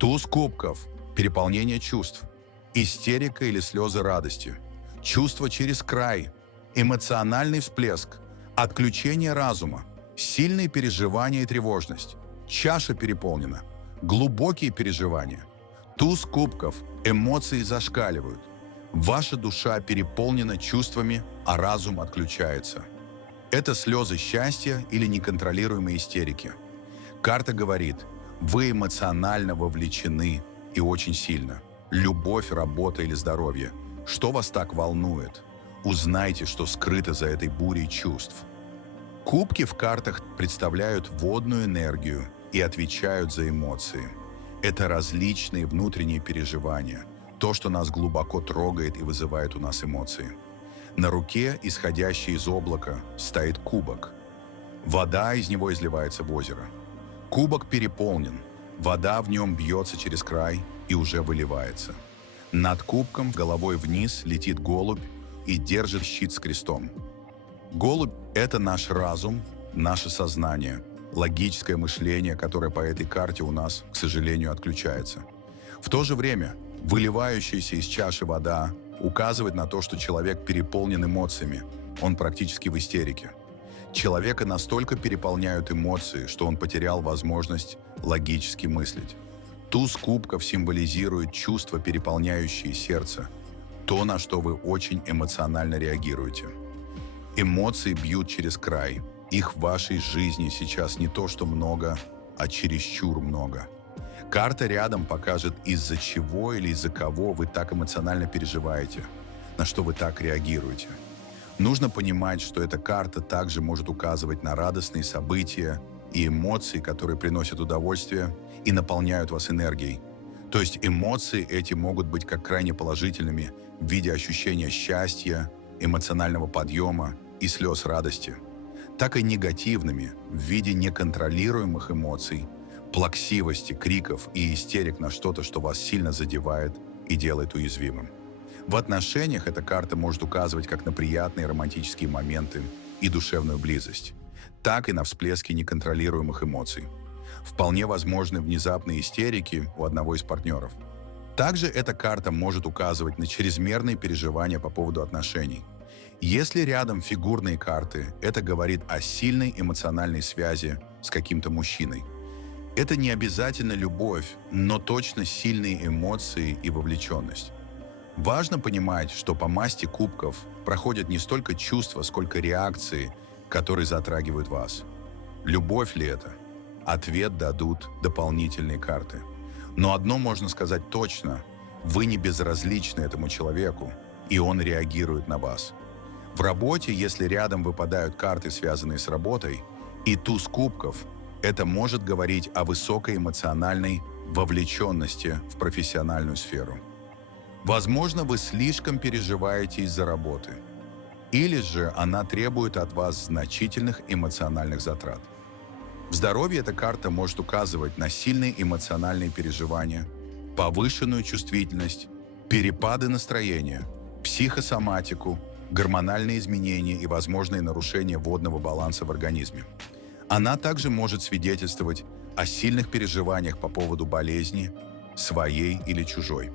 Туз кубков – переполнение чувств, истерика или слезы радости, чувство через край, эмоциональный всплеск, отключение разума, сильные переживания и тревожность, чаша переполнена, глубокие переживания. Туз кубков – эмоции зашкаливают. Ваша душа переполнена чувствами, а разум отключается. Это слезы счастья или неконтролируемые истерики. Карта говорит, вы эмоционально вовлечены и очень сильно. Любовь, работа или здоровье. Что вас так волнует? Узнайте, что скрыто за этой бурей чувств. Кубки в картах представляют водную энергию и отвечают за эмоции. Это различные внутренние переживания, то, что нас глубоко трогает и вызывает у нас эмоции. На руке, исходящей из облака, стоит кубок. Вода из него изливается в озеро. Кубок переполнен, вода в нем бьется через край и уже выливается. Над кубком головой вниз летит голубь и держит щит с крестом. Голубь – это наш разум, наше сознание, логическое мышление, которое по этой карте у нас, к сожалению, отключается. В то же время выливающаяся из чаши вода указывает на то, что человек переполнен эмоциями, он практически в истерике. Человека настолько переполняют эмоции, что он потерял возможность логически мыслить. Туз кубков символизирует чувства, переполняющие сердце, то, на что вы очень эмоционально реагируете. Эмоции бьют через край. Их в вашей жизни сейчас не то, что много, а чересчур много. Карта рядом покажет, из-за чего или из-за кого вы так эмоционально переживаете, на что вы так реагируете. Нужно понимать, что эта карта также может указывать на радостные события и эмоции, которые приносят удовольствие и наполняют вас энергией. То есть эмоции эти могут быть как крайне положительными в виде ощущения счастья, эмоционального подъема и слез радости, так и негативными в виде неконтролируемых эмоций, плаксивости, криков и истерик на что-то, что вас сильно задевает и делает уязвимым. В отношениях эта карта может указывать как на приятные романтические моменты и душевную близость, так и на всплески неконтролируемых эмоций. Вполне возможны внезапные истерики у одного из партнеров. Также эта карта может указывать на чрезмерные переживания по поводу отношений. Если рядом фигурные карты, это говорит о сильной эмоциональной связи с каким-то мужчиной. Это не обязательно любовь, но точно сильные эмоции и вовлеченность. Важно понимать, что по масти кубков проходят не столько чувства, сколько реакции, которые затрагивают вас. Любовь ли это? Ответ дадут дополнительные карты. Но одно можно сказать точно – вы не безразличны этому человеку, и он реагирует на вас. В работе, если рядом выпадают карты, связанные с работой, и туз кубков, это может говорить о высокой эмоциональной вовлеченности в профессиональную сферу. Возможно, вы слишком переживаете из-за работы, или же она требует от вас значительных эмоциональных затрат. В здоровье эта карта может указывать на сильные эмоциональные переживания, повышенную чувствительность, перепады настроения, психосоматику, гормональные изменения и возможные нарушения водного баланса в организме. Она также может свидетельствовать о сильных переживаниях по поводу болезни, своей или чужой.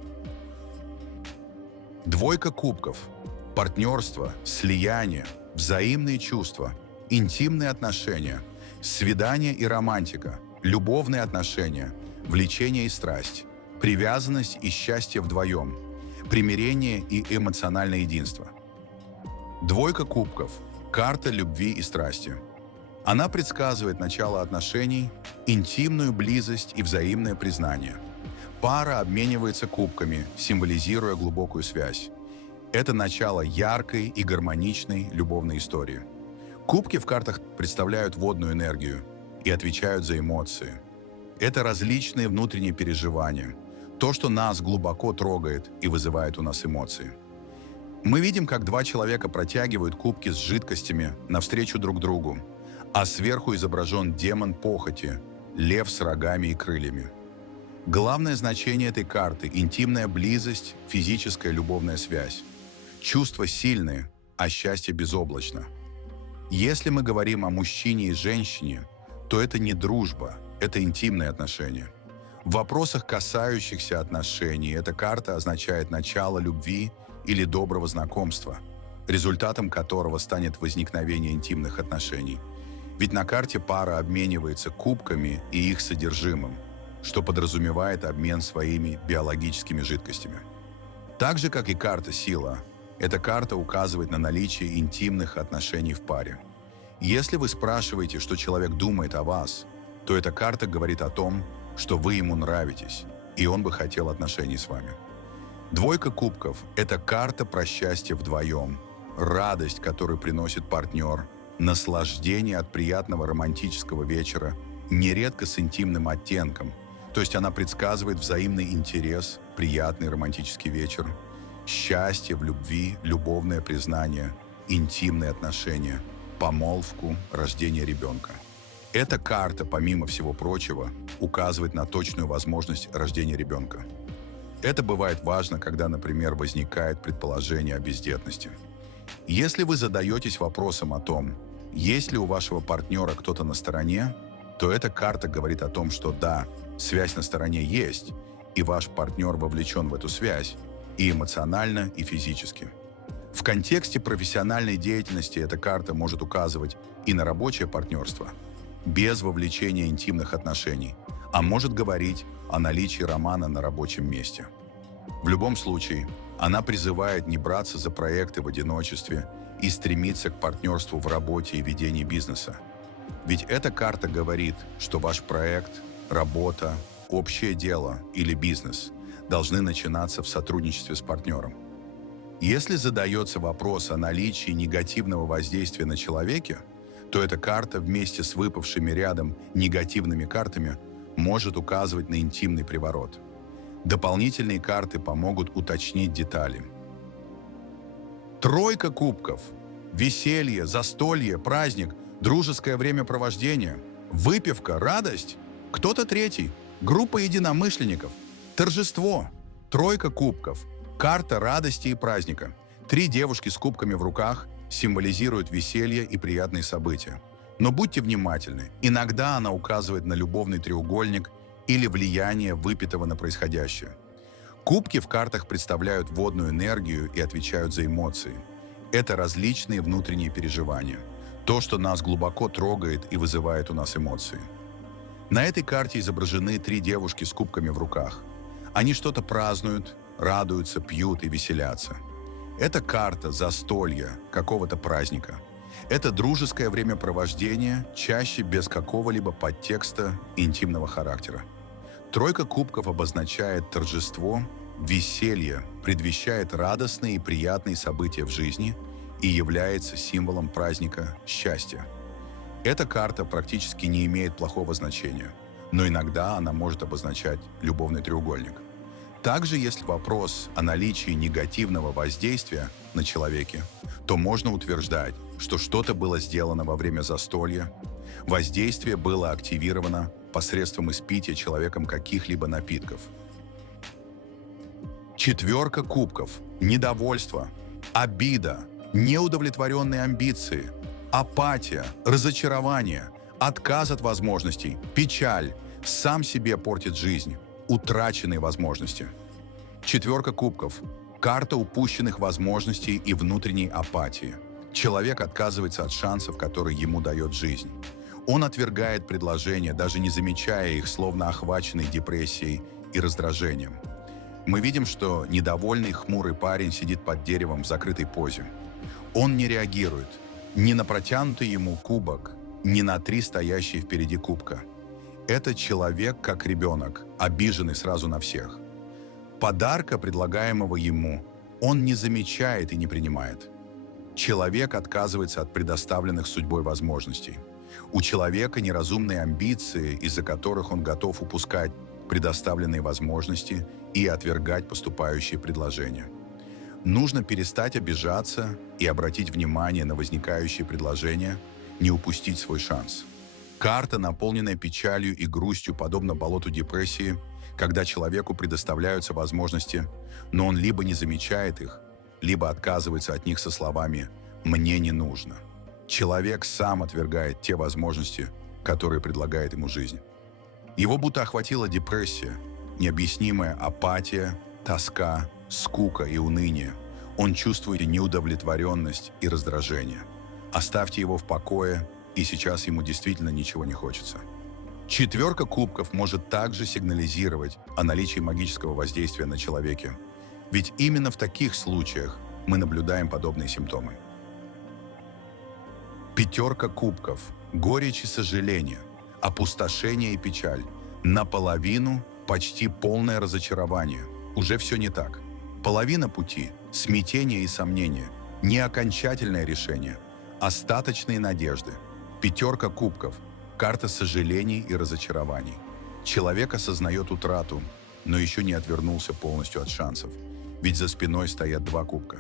Двойка кубков – партнерство, слияние, взаимные чувства, интимные отношения, свидание и романтика, любовные отношения, влечение и страсть, привязанность и счастье вдвоем, примирение и эмоциональное единство. Двойка кубков – карта любви и страсти. Она предсказывает начало отношений, интимную близость и взаимное признание. Пара обменивается кубками, символизируя глубокую связь. Это начало яркой и гармоничной любовной истории. Кубки в картах представляют водную энергию и отвечают за эмоции. Это различные внутренние переживания, то, что нас глубоко трогает и вызывает у нас эмоции. Мы видим, как два человека протягивают кубки с жидкостями навстречу друг другу, а сверху изображен демон похоти, лев с рогами и крыльями. Главное значение этой карты – интимная близость, физическая любовная связь. Чувства сильные, а счастье безоблачно. Если мы говорим о мужчине и женщине, то это не дружба, это интимные отношения. В вопросах, касающихся отношений, эта карта означает начало любви или доброго знакомства, результатом которого станет возникновение интимных отношений. Ведь на карте пара обменивается кубками и их содержимым, что подразумевает обмен своими биологическими жидкостями. Так же, как и карта «Сила», эта карта указывает на наличие интимных отношений в паре. Если вы спрашиваете, что человек думает о вас, то эта карта говорит о том, что вы ему нравитесь, и он бы хотел отношений с вами. Двойка кубков – это карта про счастье вдвоем, радость, которую приносит партнер, наслаждение от приятного романтического вечера, нередко с интимным оттенком, то есть она предсказывает взаимный интерес, приятный романтический вечер, счастье в любви, любовное признание, интимные отношения, помолвку, рождение ребенка. Эта карта, помимо всего прочего, указывает на точную возможность рождения ребенка. Это бывает важно, когда, например, возникает предположение о бездетности. Если вы задаетесь вопросом о том, есть ли у вашего партнера кто-то на стороне, то эта карта говорит о том, что да, связь на стороне есть, и ваш партнер вовлечен в эту связь и эмоционально, и физически. В контексте профессиональной деятельности эта карта может указывать и на рабочее партнерство, без вовлечения интимных отношений, а может говорить о наличии романа на рабочем месте. В любом случае, она призывает не браться за проекты в одиночестве и стремиться к партнерству в работе и ведении бизнеса. Ведь эта карта говорит, что ваш проект, работа, общее дело или бизнес должны начинаться в сотрудничестве с партнером. Если задается вопрос о наличии негативного воздействия на человеке, то эта карта вместе с выпавшими рядом негативными картами может указывать на интимный приворот. Дополнительные карты помогут уточнить детали. Тройка кубков. Веселье, застолье, праздник, дружеское времяпровождение, выпивка, радость. Кто-то третий. Группа единомышленников. Торжество. Тройка кубков. Карта радости и праздника. 3 девушки с кубками в руках символизируют веселье и приятные события. Но будьте внимательны. Иногда она указывает на любовный треугольник или влияние выпитого на происходящее. Кубки в картах представляют водную энергию и отвечают за эмоции. Это различные внутренние переживания. То, что нас глубоко трогает и вызывает у нас эмоции. На этой карте изображены 3 девушки с кубками в руках. Они что-то празднуют, радуются, пьют и веселятся. Это карта застолья, какого-то праздника. Это дружеское времяпровождение, чаще без какого-либо подтекста интимного характера. Тройка кубков обозначает торжество, веселье, предвещает радостные и приятные события в жизни и является символом праздника счастья. Эта карта практически не имеет плохого значения, но иногда она может обозначать любовный треугольник. Также, если вопрос о наличии негативного воздействия на человеке, то можно утверждать, что что-то было сделано во время застолья, воздействие было активировано посредством испития человеком каких-либо напитков. Четверка кубков. Недовольство, обида, неудовлетворенные амбиции, апатия, разочарование, отказ от возможностей, печаль, сам себе портит жизнь, утраченные возможности. Четверка кубков. Карта упущенных возможностей и внутренней апатии. Человек отказывается от шансов, которые ему дает жизнь. Он отвергает предложения, даже не замечая их, словно охваченный депрессией и раздражением. Мы видим, что недовольный, хмурый парень сидит под деревом в закрытой позе. Он не реагирует ни на протянутый ему кубок, ни на 3 стоящие впереди кубка. Это человек, как ребенок, обиженный сразу на всех. Подарка, предлагаемого ему, он не замечает и не принимает. Человек отказывается от предоставленных судьбой возможностей. У человека неразумные амбиции, из-за которых он готов упускать предоставленные возможности и отвергать поступающие предложения. Нужно перестать обижаться и обратить внимание на возникающие предложения, не упустить свой шанс. Карта, наполненная печалью и грустью, подобно болоту депрессии, когда человеку предоставляются возможности, но он либо не замечает их, либо отказывается от них со словами «мне не нужно». Человек сам отвергает те возможности, которые предлагает ему жизнь. Его будто охватила депрессия, необъяснимая апатия, тоска, скука и уныние. Он чувствует неудовлетворенность и раздражение. Оставьте его в покое, и сейчас ему действительно ничего не хочется. Четверка кубков может также сигнализировать о наличии магического воздействия на человеке. Ведь именно в таких случаях мы наблюдаем подобные симптомы. Пятерка кубков. Горечь и сожаление, опустошение и печаль. Наполовину почти полное разочарование. Уже все не так. Половина пути – смятение и сомнение. Не окончательное решение, остаточные надежды. Пятерка кубков – карта сожалений и разочарований. Человек осознает утрату, но еще не отвернулся полностью от шансов. Ведь за спиной стоят два кубка.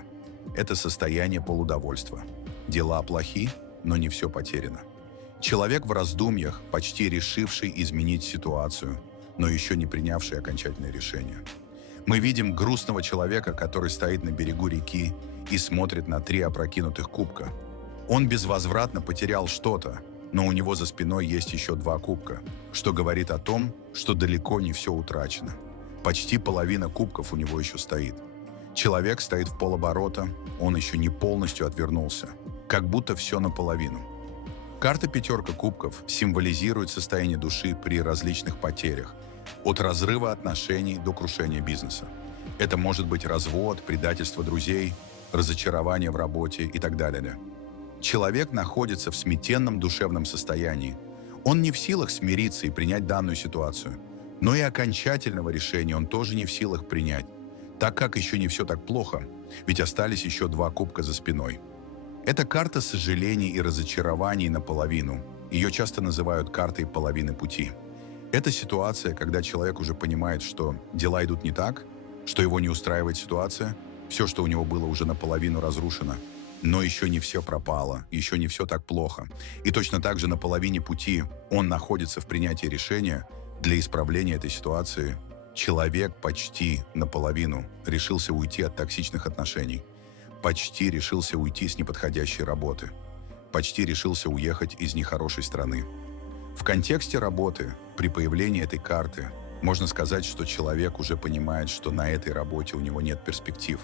Это состояние полудовольства. Дела плохи, но не все потеряно. Человек в раздумьях, почти решивший изменить ситуацию, но еще не принявший окончательное решение. Мы видим грустного человека, который стоит на берегу реки и смотрит на 3 опрокинутых кубка. Он безвозвратно потерял что-то, но у него за спиной есть еще 2 кубка, что говорит о том, что далеко не все утрачено. Почти половина кубков у него еще стоит. Человек стоит в полоборота, он еще не полностью отвернулся, как будто все наполовину. Карта пятерка кубков символизирует состояние души при различных потерях, от разрыва отношений до крушения бизнеса. Это может быть развод, предательство друзей, разочарование в работе и так далее. Человек находится в смятенном душевном состоянии. Он не в силах смириться и принять данную ситуацию, но и окончательного решения он тоже не в силах принять, так как еще не все так плохо, ведь остались еще 2 кубка за спиной. Это карта сожалений и разочарований наполовину. Ее часто называют картой половины пути. Это ситуация, когда человек уже понимает, что дела идут не так, что его не устраивает ситуация, все, что у него было, уже наполовину разрушено, но еще не все пропало, еще не все так плохо. И точно так же на половине пути он находится в принятии решения для исправления этой ситуации. Человек почти наполовину решился уйти от токсичных отношений, почти решился уйти с неподходящей работы, почти решился уехать из нехорошей страны. В контексте работы, при появлении этой карты, можно сказать, что человек уже понимает, что на этой работе у него нет перспектив.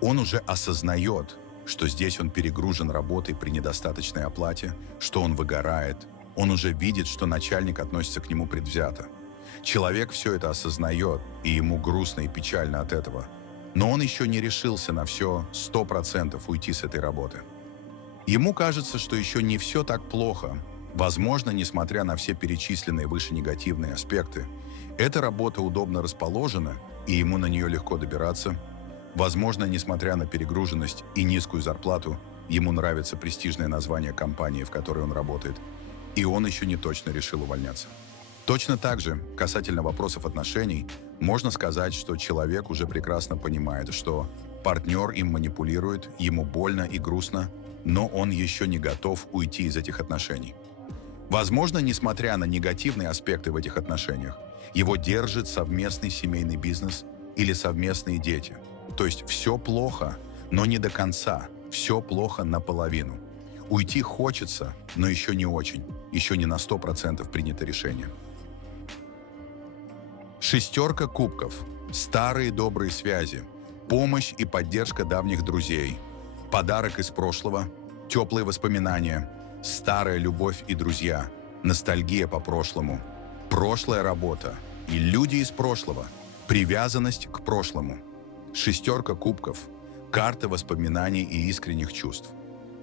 Он уже осознает, что здесь он перегружен работой при недостаточной оплате, что он выгорает. Он уже видит, что начальник относится к нему предвзято. Человек все это осознает, и ему грустно и печально от этого. Но он еще не решился на все 100% уйти с этой работы. Ему кажется, что еще не все так плохо. Возможно, несмотря на все перечисленные выше негативные аспекты, эта работа удобно расположена, и ему на нее легко добираться. Возможно, несмотря на перегруженность и низкую зарплату, ему нравится престижное название компании, в которой он работает, и он еще не точно решил увольняться. Точно так же, касательно вопросов отношений, можно сказать, что человек уже прекрасно понимает, что партнер им манипулирует, ему больно и грустно, но он еще не готов уйти из этих отношений. Возможно, несмотря на негативные аспекты в этих отношениях, его держит совместный семейный бизнес или совместные дети. То есть все плохо, но не до конца, все плохо наполовину. Уйти хочется, но еще не очень, еще не на 100% принято решение. Шестерка кубков. Старые добрые связи. Помощь и поддержка давних друзей. Подарок из прошлого. Теплые воспоминания. Старая любовь и друзья. Ностальгия по прошлому. Прошлая работа. И люди из прошлого. Привязанность к прошлому. Шестерка кубков. Карта воспоминаний и искренних чувств.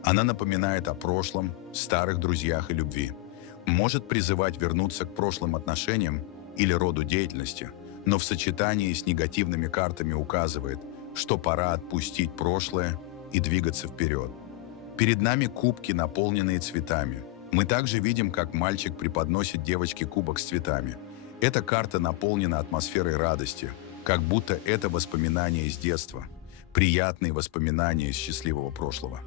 Она напоминает о прошлом, старых друзьях и любви. Может призывать вернуться к прошлым отношениям или роду деятельности, но в сочетании с негативными картами указывает, что пора отпустить прошлое и двигаться вперед. Перед нами кубки, наполненные цветами. Мы также видим, как мальчик преподносит девочке кубок с цветами. Эта карта наполнена атмосферой радости, как будто это воспоминания из детства, приятные воспоминания из счастливого прошлого.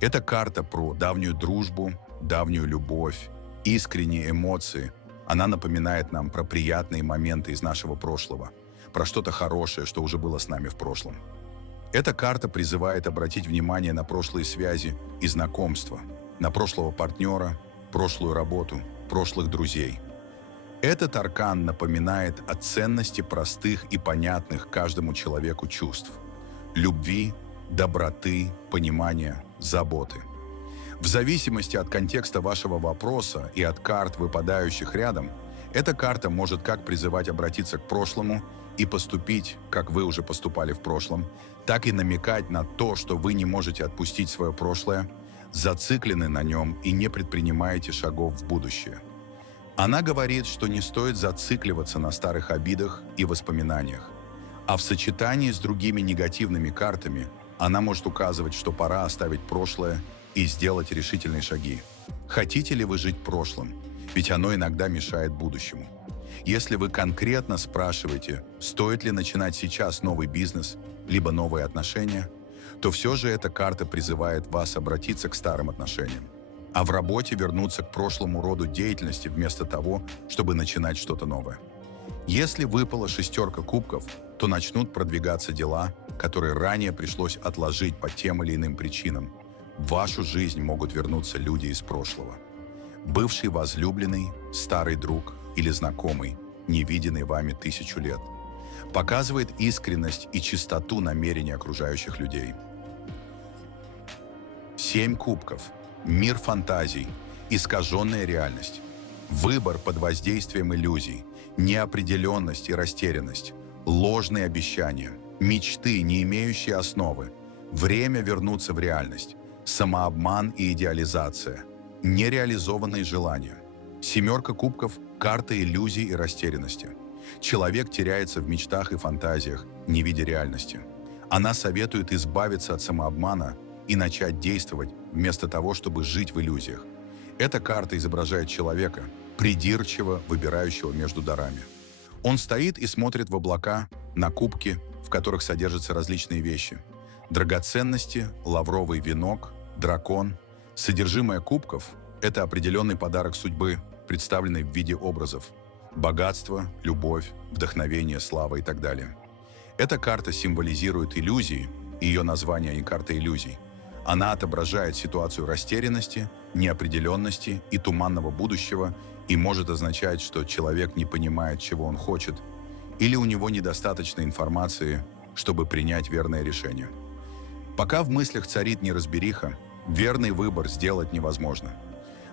Эта карта про давнюю дружбу, давнюю любовь, искренние эмоции. Она напоминает нам про приятные моменты из нашего прошлого, про что-то хорошее, что уже было с нами в прошлом. Эта карта призывает обратить внимание на прошлые связи и знакомства, на прошлого партнера, прошлую работу, прошлых друзей. Этот аркан напоминает о ценности простых и понятных каждому человеку чувств – любви, доброты, понимания, заботы. В зависимости от контекста вашего вопроса и от карт, выпадающих рядом, эта карта может как призывать обратиться к прошлому и поступить, как вы уже поступали в прошлом, так и намекать на то, что вы не можете отпустить свое прошлое, зациклены на нем и не предпринимаете шагов в будущее. Она говорит, что не стоит зацикливаться на старых обидах и воспоминаниях, а в сочетании с другими негативными картами она может указывать, что пора оставить прошлое и сделать решительные шаги. Хотите ли вы жить прошлым? Ведь оно иногда мешает будущему. Если вы конкретно спрашиваете, стоит ли начинать сейчас новый бизнес, либо новые отношения, то все же эта карта призывает вас обратиться к старым отношениям, а в работе вернуться к прошлому роду деятельности вместо того, чтобы начинать что-то новое. Если выпала шестерка кубков, то начнут продвигаться дела, которые ранее пришлось отложить по тем или иным причинам. В вашу жизнь могут вернуться люди из прошлого. Бывший возлюбленный, старый друг или знакомый, не виденный вами 1000 лет. Показывает искренность и чистоту намерений окружающих людей. 7 кубков. Мир фантазий, искаженная реальность, выбор под воздействием иллюзий, неопределенность и растерянность, ложные обещания, мечты, не имеющие основы, время вернуться в реальность, самообман и идеализация, нереализованные желания. 7 кубков – карта иллюзий и растерянности. Человек теряется в мечтах и фантазиях, не видя реальности. Она советует избавиться от самообмана и начать действовать, вместо того, чтобы жить в иллюзиях. Эта карта изображает человека, придирчиво выбирающего между дарами. Он стоит и смотрит в облака, на кубки, в которых содержатся различные вещи. Драгоценности, лавровый венок, дракон. Содержимое кубков – это определенный подарок судьбы, представленный в виде образов. Богатство, любовь, вдохновение, слава и так далее. Эта карта символизирует иллюзии, и ее название и карта иллюзий. Она отображает ситуацию растерянности, неопределенности и туманного будущего и может означать, что человек не понимает, чего он хочет, или у него недостаточно информации, чтобы принять верное решение. Пока в мыслях царит неразбериха, верный выбор сделать невозможно.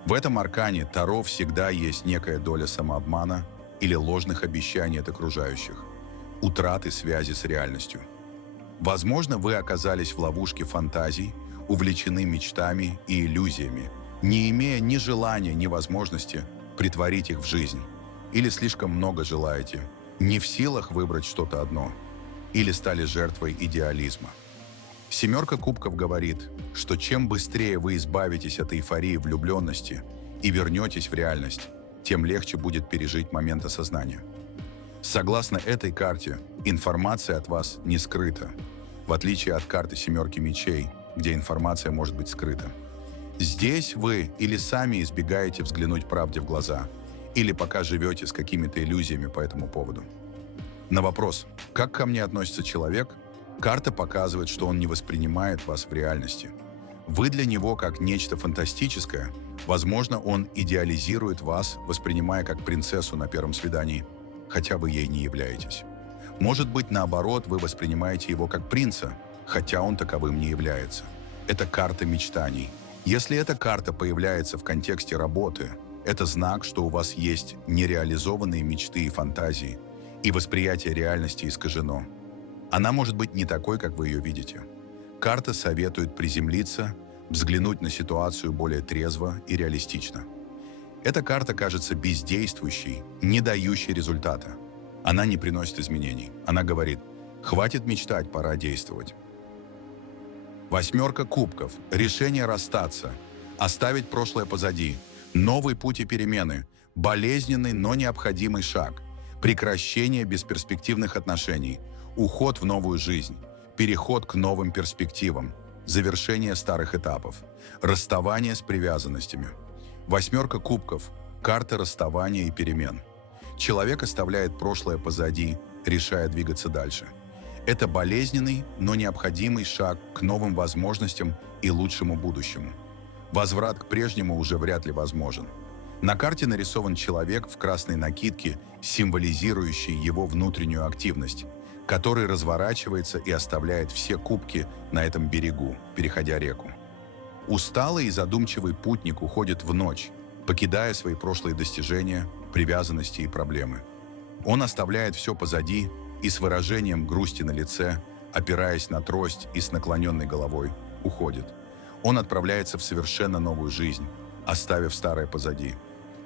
В этом аркане Таро всегда есть некая доля самообмана или ложных обещаний от окружающих, утраты связи с реальностью. Возможно, вы оказались в ловушке фантазий, увлечены мечтами и иллюзиями, не имея ни желания, ни возможности притворить их в жизнь. Или слишком много желаете, не в силах выбрать что-то одно, или стали жертвой идеализма. 7 кубков говорит, что чем быстрее вы избавитесь от эйфории влюбленности и вернетесь в реальность, тем легче будет пережить момент осознания. Согласно этой карте, информация от вас не скрыта, в отличие от карты 7 мечей, где информация может быть скрыта. Здесь вы или сами избегаете взглянуть правде в глаза, или пока живете с какими-то иллюзиями по этому поводу. На вопрос, как ко мне относится человек, карта показывает, что он не воспринимает вас в реальности. Вы для него как нечто фантастическое, возможно, он идеализирует вас, воспринимая как принцессу на первом свидании, хотя вы ей не являетесь. Может быть, наоборот, вы воспринимаете его как принца, хотя он таковым не является. Это карта мечтаний. Если эта карта появляется в контексте работы, это знак, что у вас есть нереализованные мечты и фантазии, и восприятие реальности искажено. Она может быть не такой, как вы ее видите. Карта советует приземлиться, взглянуть на ситуацию более трезво и реалистично. Эта карта кажется бездействующей, не дающей результата. Она не приносит изменений. Она говорит: хватит мечтать, пора действовать. 8 кубков. Решение расстаться. Оставить прошлое позади. Новый путь и перемены. Болезненный, но необходимый шаг. Прекращение бесперспективных отношений. Уход в новую жизнь. Переход к новым перспективам. Завершение старых этапов. Расставание с привязанностями. 8 кубков. Карта расставания и перемен. Человек оставляет прошлое позади, решая двигаться дальше. Это болезненный, но необходимый шаг к новым возможностям и лучшему будущему. Возврат к прежнему уже вряд ли возможен. На карте нарисован человек в красной накидке, символизирующий его внутреннюю активность, который разворачивается и оставляет все кубки на этом берегу, переходя реку. Усталый и задумчивый путник уходит в ночь, покидая свои прошлые достижения, привязанности и проблемы. Он оставляет все позади и с выражением грусти на лице, опираясь на трость и с наклоненной головой, уходит. Он отправляется в совершенно новую жизнь, оставив старое позади.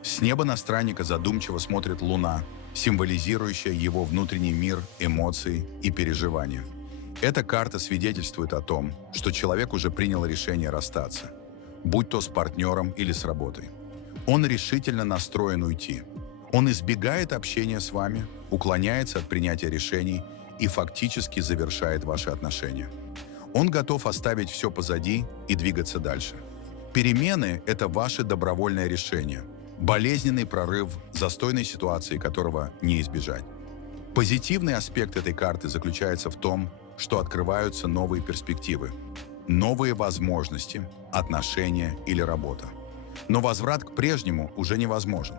С неба на странника задумчиво смотрит луна, символизирующая его внутренний мир, эмоции и переживания. Эта карта свидетельствует о том, что человек уже принял решение расстаться, будь то с партнером или с работой. Он решительно настроен уйти. Он избегает общения с вами, уклоняется от принятия решений и фактически завершает ваши отношения. Он готов оставить все позади и двигаться дальше. Перемены – это ваше добровольное решение. Болезненный прорыв, застойной ситуации которого не избежать. Позитивный аспект этой карты заключается в том, что открываются новые перспективы, новые возможности, отношения или работа. Но возврат к прежнему уже невозможен.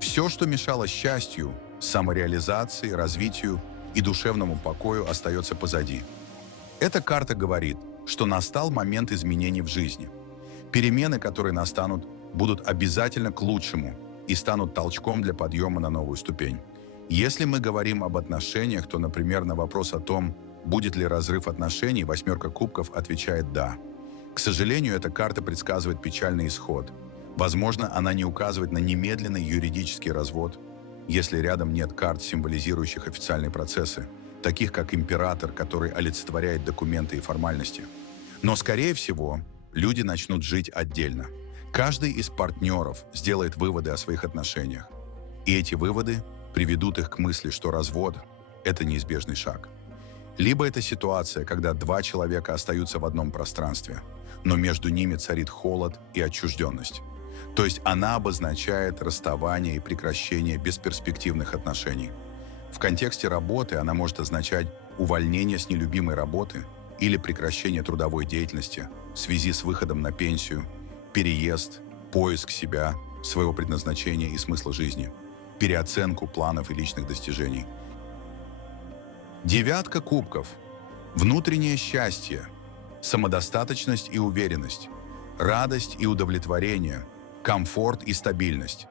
Все, что мешало счастью, самореализации, развитию и душевному покою, остается позади. Эта карта говорит, что настал момент изменений в жизни. Перемены, которые настанут, будут обязательно к лучшему и станут толчком для подъема на новую ступень. Если мы говорим об отношениях, то, например, на вопрос о том, будет ли разрыв отношений, восьмерка кубков отвечает «да». К сожалению, эта карта предсказывает печальный исход. Возможно, она не указывает на немедленный юридический развод, если рядом нет карт, символизирующих официальные процессы, таких как император, который олицетворяет документы и формальности. Но, скорее всего, люди начнут жить отдельно. Каждый из партнеров сделает выводы о своих отношениях. И эти выводы приведут их к мысли, что развод – это неизбежный шаг. Либо это ситуация, когда два человека остаются в одном пространстве, но между ними царит холод и отчужденность. То есть она обозначает расставание и прекращение бесперспективных отношений. В контексте работы она может означать увольнение с нелюбимой работы или прекращение трудовой деятельности в связи с выходом на пенсию, переезд, поиск себя, своего предназначения и смысла жизни, переоценку планов и личных достижений. Девятка кубков. Внутреннее счастье, самодостаточность и уверенность, радость и удовлетворение, комфорт и стабильность,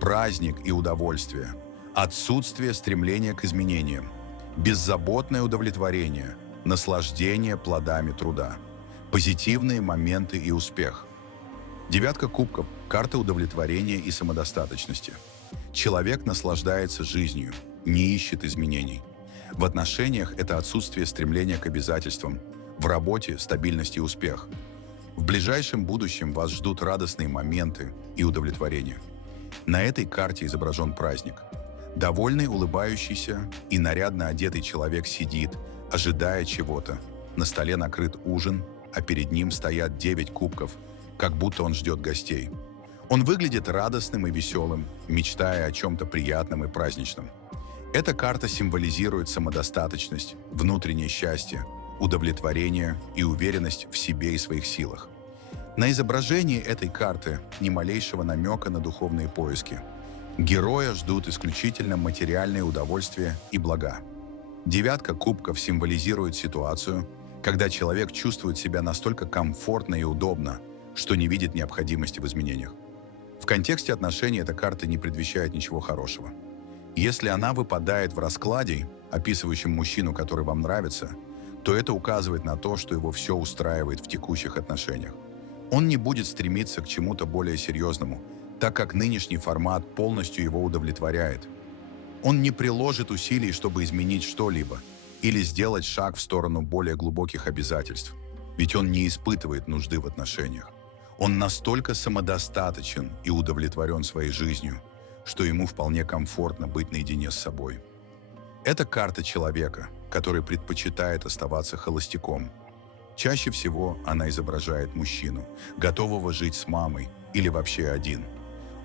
праздник и удовольствие, отсутствие стремления к изменениям, беззаботное удовлетворение, наслаждение плодами труда, позитивные моменты и успех. Девятка кубков – карта удовлетворения и самодостаточности. Человек наслаждается жизнью, не ищет изменений. В отношениях это отсутствие стремления к обязательствам, в работе – стабильность и успех. В ближайшем будущем вас ждут радостные моменты и удовлетворение. На этой карте изображен праздник. Довольный, улыбающийся и нарядно одетый человек сидит, ожидая чего-то. На столе накрыт ужин, а перед ним стоят 9 кубков, как будто он ждет гостей. Он выглядит радостным и веселым, мечтая о чем-то приятном и праздничном. Эта карта символизирует самодостаточность, внутреннее счастье, удовлетворение и уверенность в себе и своих силах. На изображении этой карты ни малейшего намека на духовные поиски. Героя ждут исключительно материальные удовольствия и блага. Девятка кубков символизирует ситуацию, когда человек чувствует себя настолько комфортно и удобно, что не видит необходимости в изменениях. В контексте отношений эта карта не предвещает ничего хорошего. Если она выпадает в раскладе, описывающем мужчину, который вам нравится, то это указывает на то, что его все устраивает в текущих отношениях. Он не будет стремиться к чему-то более серьезному, так как нынешний формат полностью его удовлетворяет. Он не приложит усилий, чтобы изменить что-либо или сделать шаг в сторону более глубоких обязательств, ведь он не испытывает нужды в отношениях. Он настолько самодостаточен и удовлетворен своей жизнью, что ему вполне комфортно быть наедине с собой. Это карта человека, который предпочитает оставаться холостяком. Чаще всего она изображает мужчину, готового жить с мамой или вообще один.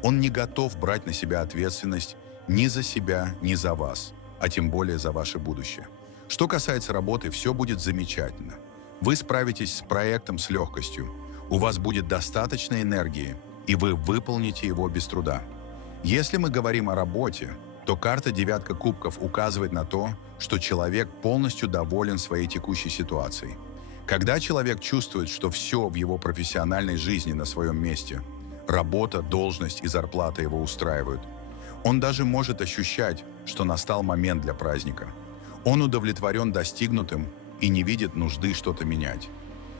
Он не готов брать на себя ответственность ни за себя, ни за вас, а тем более за ваше будущее. Что касается работы, все будет замечательно. Вы справитесь с проектом с легкостью, у вас будет достаточно энергии, и вы выполните его без труда. Если мы говорим о работе, то карта «Девятка кубков» указывает на то, что человек полностью доволен своей текущей ситуацией. Когда человек чувствует, что все в его профессиональной жизни на своем месте, работа, должность и зарплата его устраивают, он даже может ощущать, что настал момент для праздника. Он удовлетворен достигнутым и не видит нужды что-то менять.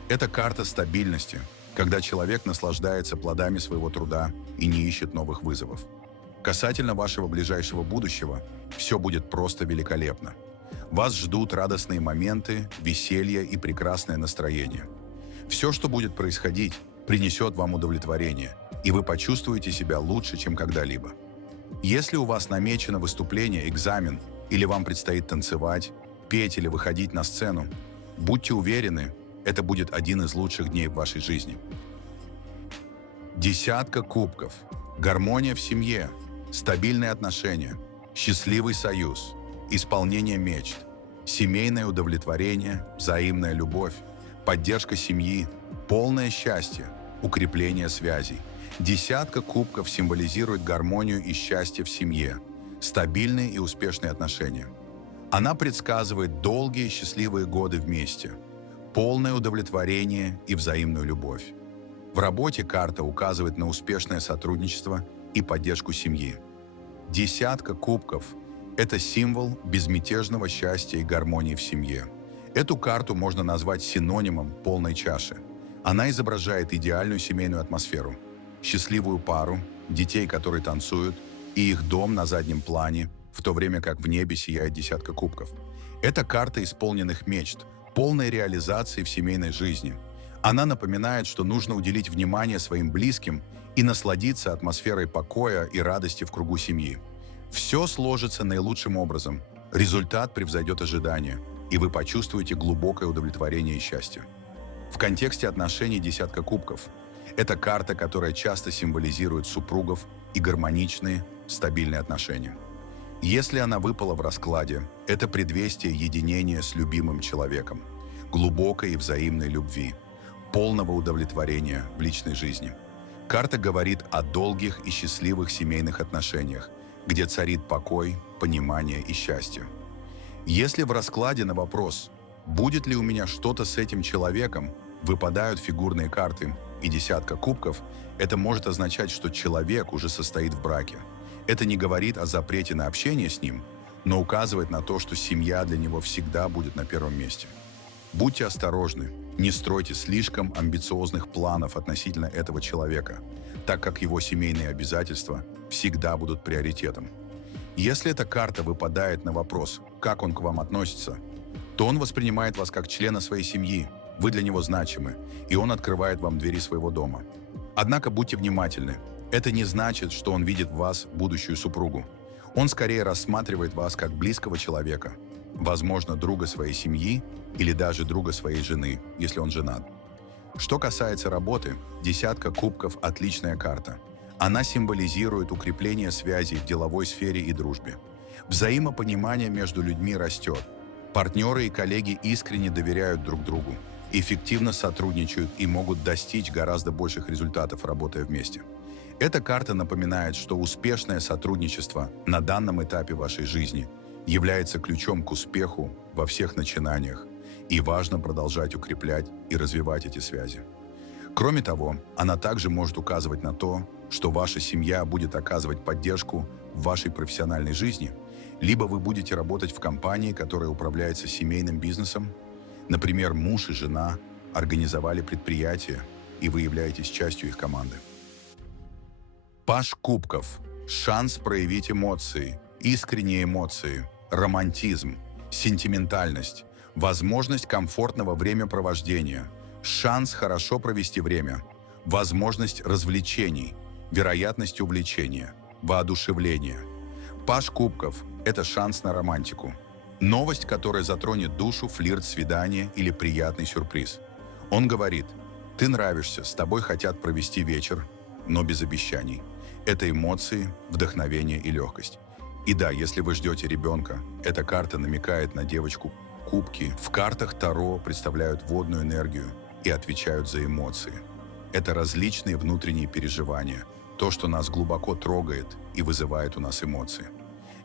Это карта стабильности, когда человек наслаждается плодами своего труда и не ищет новых вызовов. Касательно вашего ближайшего будущего, все будет просто великолепно. Вас ждут радостные моменты, веселье и прекрасное настроение. Все, что будет происходить, принесет вам удовлетворение, и вы почувствуете себя лучше, чем когда-либо. Если у вас намечено выступление, экзамен, или вам предстоит танцевать, петь или выходить на сцену, будьте уверены, это будет один из лучших дней в вашей жизни. Десятка кубков. Гармония в семье. Стабильные отношения, счастливый союз, исполнение мечт, семейное удовлетворение, взаимная любовь, поддержка семьи, полное счастье, укрепление связей. Десятка кубков символизирует гармонию и счастье в семье, стабильные и успешные отношения. Она предсказывает долгие счастливые годы вместе, полное удовлетворение и взаимную любовь. В работе карта указывает на успешное сотрудничество и поддержку семьи. Десятка кубков – это символ безмятежного счастья и гармонии в семье. Эту карту можно назвать синонимом полной чаши. Она изображает идеальную семейную атмосферу, счастливую пару, детей, которые танцуют, и их дом на заднем плане, в то время как в небе сияет десятка кубков. Это карта исполненных мечт, полной реализации в семейной жизни. Она напоминает, что нужно уделить внимание своим близким и насладиться атмосферой покоя и радости в кругу семьи. Все сложится наилучшим образом, результат превзойдет ожидания, и вы почувствуете глубокое удовлетворение и счастье. В контексте отношений десятка кубков – это карта, которая часто символизирует супругов и гармоничные, стабильные отношения. Если она выпала в раскладе, это предвестие единения с любимым человеком, глубокой и взаимной любви, полного удовлетворения в личной жизни. Карта говорит о долгих и счастливых семейных отношениях, где царит покой, понимание и счастье. Если в раскладе на вопрос «будет ли у меня что-то с этим человеком?» выпадают фигурные карты и десятка кубков, это может означать, что человек уже состоит в браке. Это не говорит о запрете на общение с ним, но указывает на то, что семья для него всегда будет на первом месте. Будьте осторожны, не стройте слишком амбициозных планов относительно этого человека, так как его семейные обязательства всегда будут приоритетом. Если эта карта выпадает на вопрос, как он к вам относится, то он воспринимает вас как члена своей семьи, вы для него значимы, и он открывает вам двери своего дома. Однако будьте внимательны, это не значит, что он видит в вас будущую супругу. Он скорее рассматривает вас как близкого человека, возможно, друга своей семьи или даже друга своей жены, если он женат. Что касается работы, десятка кубков – отличная карта. Она символизирует укрепление связей в деловой сфере и дружбе. Взаимопонимание между людьми растет. Партнеры и коллеги искренне доверяют друг другу, эффективно сотрудничают и могут достичь гораздо больших результатов, работая вместе. Эта карта напоминает, что успешное сотрудничество на данном этапе вашей жизни является ключом к успеху во всех начинаниях, и важно продолжать укреплять и развивать эти связи. Кроме того, она также может указывать на то, что ваша семья будет оказывать поддержку в вашей профессиональной жизни, либо вы будете работать в компании, которая управляется семейным бизнесом. Например, муж и жена организовали предприятие, и вы являетесь частью их команды. Паж кубков – шанс проявить эмоции, искренние эмоции, романтизм, сентиментальность, возможность комфортного времяпровождения, шанс хорошо провести время, возможность развлечений, вероятность увлечения, воодушевления. Паж кубков – это шанс на романтику. Новость, которая затронет душу, флирт, свидание или приятный сюрприз. Он говорит: «Ты нравишься, с тобой хотят провести вечер, но без обещаний». Это эмоции, вдохновение и легкость. И да, если вы ждете ребенка, эта карта намекает на девочку. Кубки в картах Таро представляют водную энергию и отвечают за эмоции. это различные внутренние переживания, то, что нас глубоко трогает и вызывает у нас эмоции.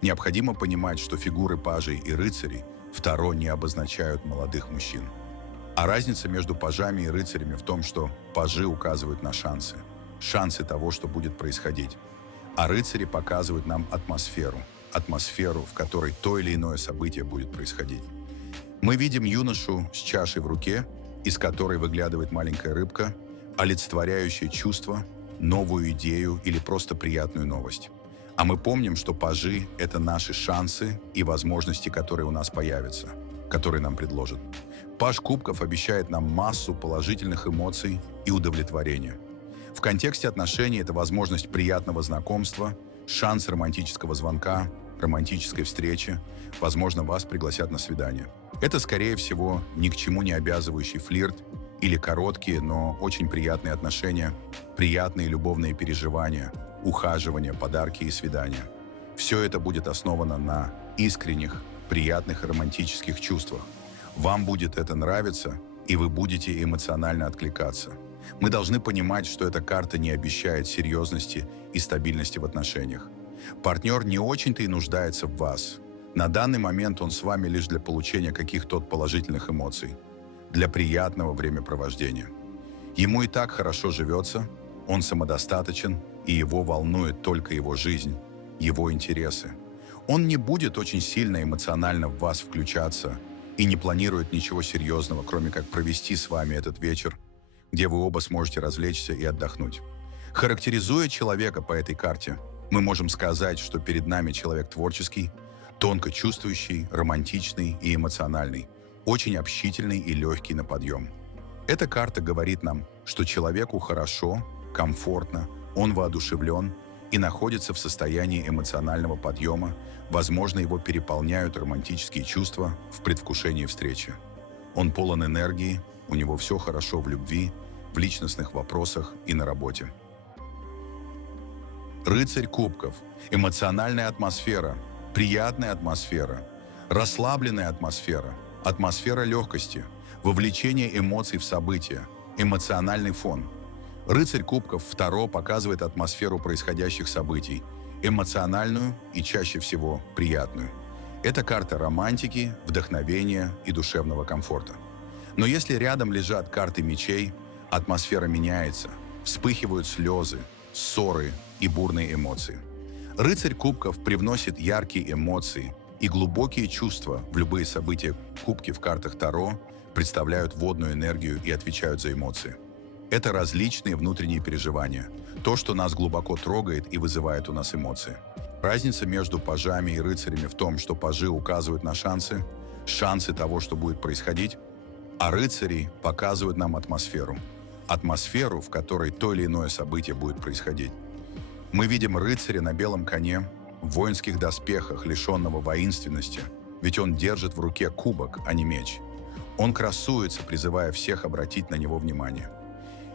Необходимо понимать, что фигуры пажей и рыцарей в Таро не обозначают молодых мужчин. А разница между пажами и рыцарями в том, что пажи указывают на шансы того, что будет происходить, а рыцари показывают нам атмосферу, в которой то или иное событие будет происходить. Мы видим юношу с чашей в руке, из которой выглядывает маленькая рыбка, олицетворяющая чувство, новую идею или просто приятную новость. А мы помним, что пажи – это наши шансы и возможности, которые у нас появятся, которые нам предложат. Паж кубков обещает нам массу положительных эмоций и удовлетворения. В контексте отношений это возможность приятного знакомства, шанс романтического звонка, романтической встречи, возможно, вас пригласят на свидание. Это, скорее всего, ни к чему не обязывающий флирт или короткие, но очень приятные отношения, приятные любовные переживания, ухаживания, подарки и свидания. Все это будет основано на искренних, приятных и романтических чувствах. Вам будет это нравиться, и вы будете эмоционально откликаться. Мы должны понимать, что эта карта не обещает серьезности и стабильности в отношениях. Партнер не очень-то и нуждается в вас. На данный момент он с вами лишь для получения каких-то положительных эмоций, для приятного времяпровождения. Ему и так хорошо живется, он самодостаточен, и его волнует только его жизнь, его интересы. Он не будет очень сильно эмоционально в вас включаться и не планирует ничего серьезного, кроме как провести с вами этот вечер, где вы оба сможете развлечься и отдохнуть. Характеризуя человека по этой карте, мы можем сказать, что перед нами человек творческий, тонко чувствующий, романтичный и эмоциональный, очень общительный и легкий на подъем. Эта карта говорит нам, что человеку хорошо, комфортно, он воодушевлен и находится в состоянии эмоционального подъема, возможно, его переполняют романтические чувства в предвкушении встречи. Он полон энергии, у него все хорошо в любви, в личностных вопросах и на работе. Рыцарь кубков. Эмоциональная атмосфера, приятная атмосфера, расслабленная атмосфера, атмосфера легкости, вовлечение эмоций в события, эмоциональный фон. Рыцарь кубков в Таро показывает атмосферу происходящих событий, эмоциональную и чаще всего приятную. Это карта романтики, вдохновения и душевного комфорта. Но если рядом лежат карты мечей, атмосфера меняется, вспыхивают слезы, ссоры и бурные эмоции. Рыцарь кубков привносит яркие эмоции и глубокие чувства в любые события. Кубки в картах Таро представляют водную энергию и отвечают за эмоции. Это различные внутренние переживания, то, что нас глубоко трогает и вызывает у нас эмоции. Разница между пажами и рыцарями в том, что пажи указывают на шансы того, что будет происходить, а рыцари показывают нам атмосферу, в которой то или иное событие будет происходить. Мы видим рыцаря на белом коне, в воинских доспехах, лишенного воинственности, ведь он держит в руке кубок, а не меч. Он красуется, призывая всех обратить на него внимание.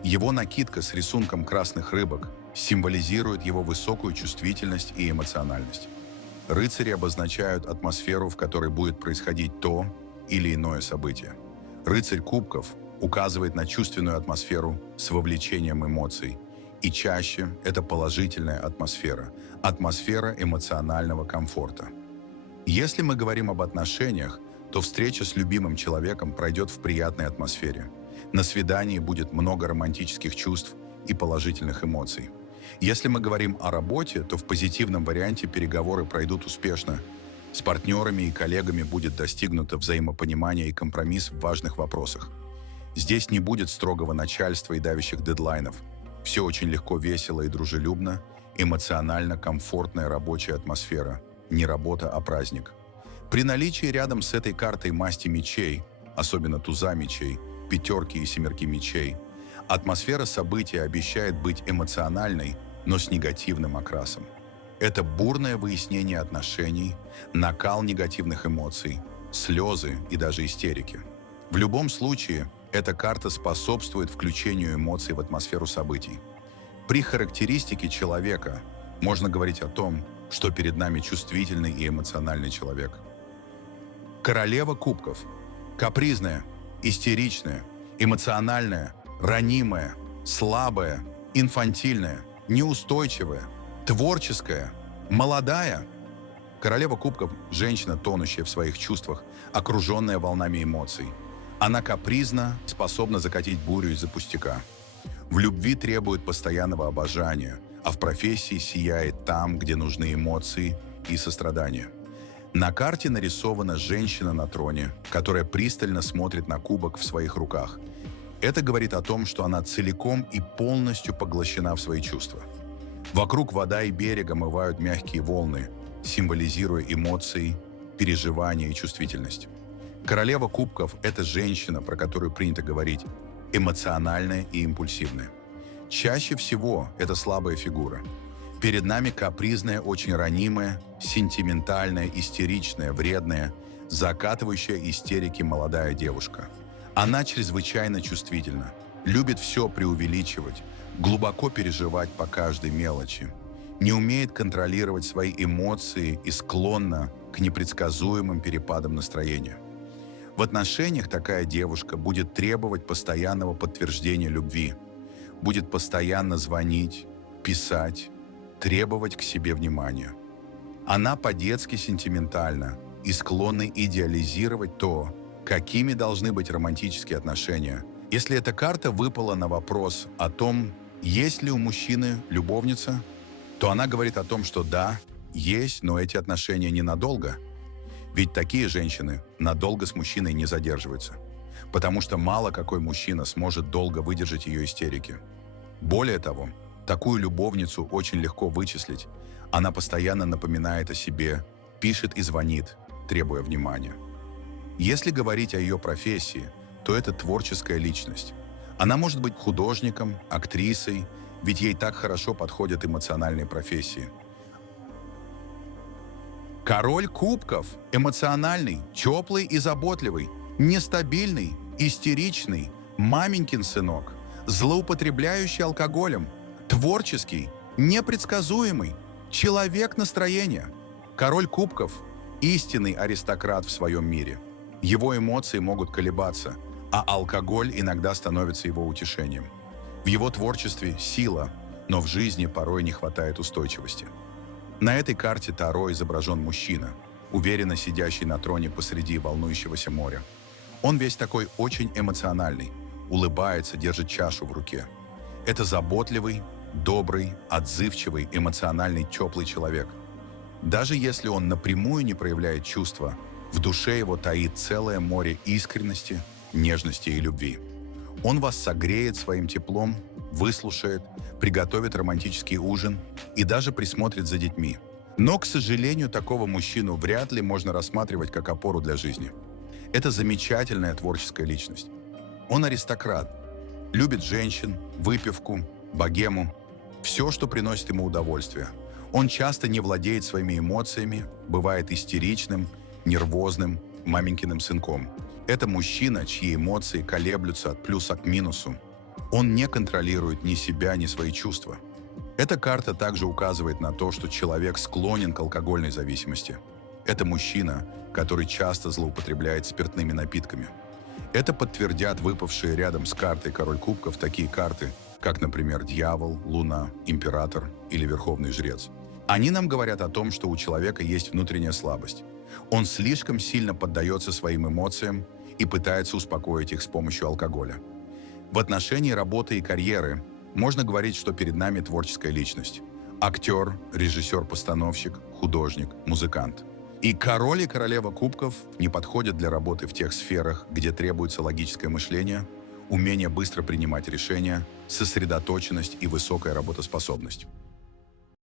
Его накидка с рисунком красных рыбок символизирует его высокую чувствительность и эмоциональность. Рыцари обозначают атмосферу, в которой будет происходить то или иное событие. Рыцарь кубков указывает на чувственную атмосферу с вовлечением эмоций, и чаще это положительная атмосфера эмоционального комфорта. Если мы говорим об отношениях, то встреча с любимым человеком пройдет в приятной атмосфере. На свидании будет много романтических чувств и положительных эмоций. Если мы говорим о работе, то в позитивном варианте переговоры пройдут успешно. С партнерами и коллегами будет достигнуто взаимопонимание и компромисс в важных вопросах. Здесь не будет строгого начальства и давящих дедлайнов. Все очень легко, весело и дружелюбно, эмоционально комфортная рабочая атмосфера. Не работа, а праздник. При наличии рядом с этой картой масти мечей, особенно туза мечей, пятерки и семерки мечей, атмосфера события обещает быть эмоциональной, но с негативным окрасом. Это бурное выяснение отношений, накал негативных эмоций, слезы и даже истерики. В любом случае, эта карта способствует включению эмоций в атмосферу событий. При характеристике человека можно говорить о том, что перед нами чувствительный и эмоциональный человек. Королева кубков. Капризная, истеричная, эмоциональная, ранимая, слабая, инфантильная, неустойчивая, творческая, молодая. Королева кубков – женщина, тонущая в своих чувствах, окруженная волнами эмоций. Она капризна, способна закатить бурю из-за пустяка. В любви требует постоянного обожания, а в профессии сияет там, где нужны эмоции и сострадание. На карте нарисована женщина на троне, которая пристально смотрит на кубок в своих руках. Это говорит о том, что она целиком и полностью поглощена в свои чувства. Вокруг вода и берег омывают мягкие волны, символизируя эмоции, переживания и чувствительность. Королева кубков – это женщина, про которую принято говорить, эмоциональная и импульсивная. Чаще всего это слабая фигура. Перед нами капризная, очень ранимая, сентиментальная, истеричная, вредная, закатывающая истерики молодая девушка. Она чрезвычайно чувствительна, любит все преувеличивать, глубоко переживать по каждой мелочи, не умеет контролировать свои эмоции и склонна к непредсказуемым перепадам настроения. В отношениях такая девушка будет требовать постоянного подтверждения любви, будет постоянно звонить, писать, требовать к себе внимания. Она по-детски сентиментальна и склонна идеализировать то, какими должны быть романтические отношения. Если эта карта выпала на вопрос о том, есть ли у мужчины любовница, то она говорит о том, что да, есть, но эти отношения ненадолго. Ведь такие женщины надолго с мужчиной не задерживаются, потому что мало какой мужчина сможет долго выдержать ее истерики. Более того, такую любовницу очень легко вычислить. Она постоянно напоминает о себе, пишет и звонит, требуя внимания. Если говорить о ее профессии, то это творческая личность. Она может быть художником, актрисой, ведь ей так хорошо подходят эмоциональные профессии. Король кубков – эмоциональный, теплый и заботливый, нестабильный, истеричный, маменькин сынок, злоупотребляющий алкоголем, творческий, непредсказуемый, человек настроения. Король кубков – истинный аристократ в своем мире. Его эмоции могут колебаться, а алкоголь иногда становится его утешением. В его творчестве сила, но в жизни порой не хватает устойчивости. На этой карте Таро изображен мужчина, уверенно сидящий на троне посреди волнующегося моря. Он весь такой очень эмоциональный, улыбается, держит чашу в руке. Это заботливый, добрый, отзывчивый, эмоциональный, теплый человек. Даже если он напрямую не проявляет чувства, в душе его таит целое море искренности, нежности и любви. Он вас согреет своим теплом, выслушает, приготовит романтический ужин и даже присмотрит за детьми. Но, к сожалению, такого мужчину вряд ли можно рассматривать как опору для жизни. Это замечательная творческая личность. Он аристократ, любит женщин, выпивку, богему, все, что приносит ему удовольствие. Он часто не владеет своими эмоциями, бывает истеричным, нервозным, маменькиным сынком. Это мужчина, чьи эмоции колеблются от плюса к минусу. Он не контролирует ни себя, ни свои чувства. Эта карта также указывает на то, что человек склонен к алкогольной зависимости. Это мужчина, который часто злоупотребляет спиртными напитками. Это подтвердят выпавшие рядом с картой Король кубков такие карты, как, например, Дьявол, Луна, Император или Верховный Жрец. Они нам говорят о том, что у человека есть внутренняя слабость. Он слишком сильно поддается своим эмоциям и пытается успокоить их с помощью алкоголя. В отношении работы и карьеры можно говорить, что перед нами творческая личность. Актер, режиссер-постановщик, художник, музыкант. И король и королева кубков не подходят для работы в тех сферах, где требуется логическое мышление, умение быстро принимать решения, сосредоточенность и высокая работоспособность.